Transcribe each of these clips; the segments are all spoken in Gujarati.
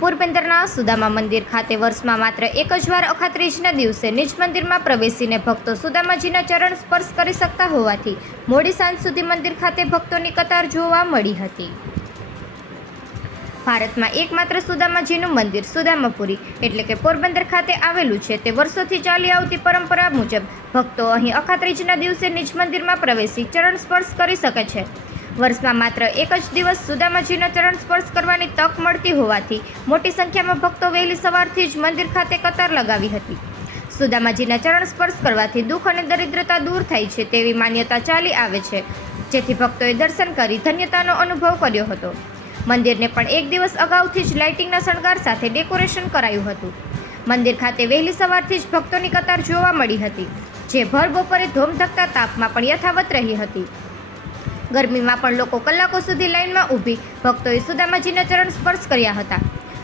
પોરબંદરના સુદામા મંદિર ખાતે વર્ષમાં માત્ર એક જ વાર અખાત્રીજના દિવસે નિજ મંદિરમાં પ્રવેશીને ભક્તો સુદામાજીના ચરણ સ્પર્શ કરી શકતા હોવાથી મોડી સાંજ સુધી મંદિર ખાતે ભક્તોની કતાર જોવા મળી હતી. ભારતમાં એકમાત્ર સુદામાજીનું મંદિર સુદામાપુરી, એટલે કે પોરબંદર ખાતે આવેલું છે. તે વર્ષોથી ચાલી આવતી પરંપરા મુજબ, ભક્તો અહીં અખાત્રીજના દિવસે નિજ મંદિરમાં પ્રવેશી ચરણ સ્પર્શ કરી શકે છે. વર્ષમાં માત્ર એક જ દિવસ સુદામાજીના ચરણ સ્પર્શ કરવાની તક મળતી હોવાથી, મોટી સંખ્યામાં ભક્તો વહેલી સવારથી જ મંદિર ખાતે કતાર લગાવી હતી. સુદામાજીના ચરણ સ્પર્શ કરવાથી દુઃખ અને દરિદ્રતા દૂર થાય છે તેવી માન્યતા ચાલી આવે છે. જેથી ભક્તોએ દર્શન કરી ધન્યતાનો અનુભવ કર્યો હતો. મંદિરને પણ એક દિવસ અગાઉથી જ લાઇટિંગના શણગાર સાથે ડેકોરેશન કરાયું હતું. મંદિર ખાતે વહેલી સવારથી જ ભક્તોની કતાર જોવા મળી હતી, જે ભર બપોરે ધોમધકતા તાપમાં પણ યથાવત રહી હતી. ગરમીમાં પણ લોકો કલાકો સુધી લાઇનમાં ઊભી ભક્તોએ સુદામાજીના ચરણ સ્પર્શ કર્યા હતા.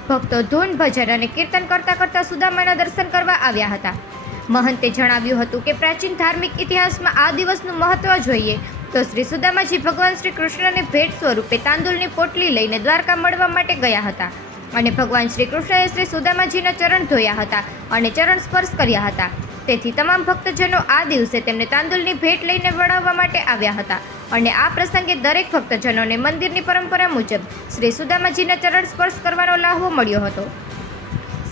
ભક્તો ધૂન, ભજન અને કીર્તન કરતા કરતા સુદામાના દર્શન કરવા આવ્યા હતા. મહંતે જણાવ્યું હતું કે પ્રાચીન ધાર્મિક ઇતિહાસમાં આ દિવસનું મહત્ત્વ જોઈએ તો શ્રી સુદામાજી ભગવાન શ્રી કૃષ્ણને ભેટ સ્વરૂપે તાંદુલની પોટલી લઈને દ્વારકા મળવા માટે ગયા હતા. અને ભગવાન શ્રી કૃષ્ણએ શ્રી સુદામાજીના ચરણ ધોયા હતા અને ચરણ સ્પર્શ કર્યા હતા. તેથી તમામ ભક્તજનો આ દિવસે તેમને તાંદુલની ભેટ લઈને વળાવવા માટે આવ્યા હતા. અને આ પ્રસંગે દરેક ભક્તજનોને મંદિરની પરંપરા મુજબ શ્રી સુદામાજીના ચરણ સ્પર્શ કરવાનો લાહવો મળ્યો હતો.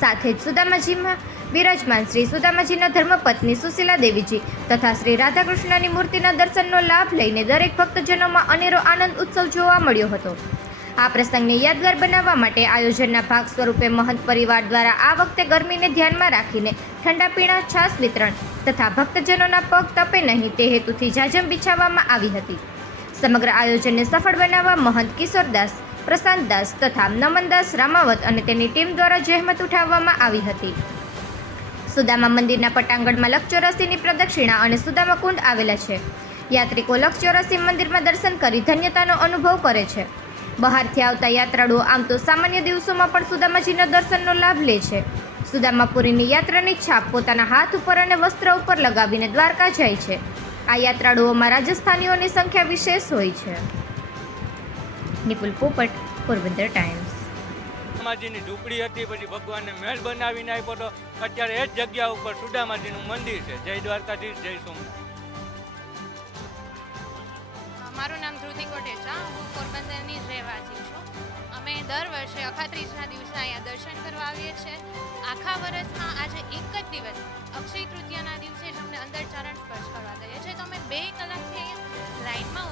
સાથે જ સુદામાજીમાં બિરાજમાન શ્રી સુદામાજીના ધર્મપત્ની સુશીલા દેવીજી તથા શ્રી રાધાકૃષ્ણની મૂર્તિના દર્શનનો લાભ લઈને દરેક ભક્તજનોમાં અનેરો આનંદ ઉત્સવ જોવા મળ્યો હતો. આ પ્રસંગને યાદગાર બનાવવા માટે આયોજનના ભાગ સ્વરૂપે મહંત પરિવાર દ્વારા આ વખતે ગરમીને ધ્યાનમાં રાખીને ઠંડા પીણા, છાશ વિતરણ તથા ભક્તજનોના પગ તપે નહીં તે હેતુથી જાજમ બિછાવવામાં આવી હતી. સમગ્ર આયોજનને સફળ બનાવવા મહંત કિશોરદાસ પ્રશાંતદાસ તથા નમનદાસ રામાવત અને તેની ટીમ દ્વારા જહેમત ઉઠાવવામાં આવી હતી. સુદામા મંદિરના પટાંગણમાં લક્ષચોરસીની પ્રદક્ષિણા અને સુદામા કુંડ આવેલા છે. યાત્રિકો લક્ષચોરસી મંદિરમાં દર્શન કરી ધન્યતાનો અનુભવ કરે છે. બહારથી આવતા યાત્રાળુઓ આમ તો સામાન્ય દિવસોમાં પણ સુદામાજીના દર્શનનો લાભ લે છે. સુદામાપુરીની યાત્રાની છાપ પોતાના હાથ ઉપર અને વસ્ત્ર ઉપર લગાવીને દ્વારકા જાય છે. આ યાત્રાળુઓમાં રાજસ્થાનીઓની સંખ્યા વિશેષ હોય છે. નિપુલ પોપટ, પોરબંદર ટાઈમ્સ. સુદામાજીની ઝૂંપડી હતી, પછી ભગવાનને મહેલ બનાવીને આપ્યો તો અત્યારે એ જ જગ્યા ઉપર સુદામાજીનું મંદિર છે. જય દ્વારકાધીશ, જય સોમનાથ. મારું નામ ધ્રુતિ કોટેચા હું પોરબંદરની જ રહેવાસી છું. અમે દર વર્ષે અખાત્રીજના દિવસે અહીંયા દર્શન કરવા આવીએ છીએ. આખા વર્ષમાં આજે એક જ દિવસ અક્ષય તૃતીયાના દિવસે જ અમને અંદર ચરણ સ્પર્શ કરવા દઈએ છીએ. તો અમે બે કલાકથી લાઈનમાં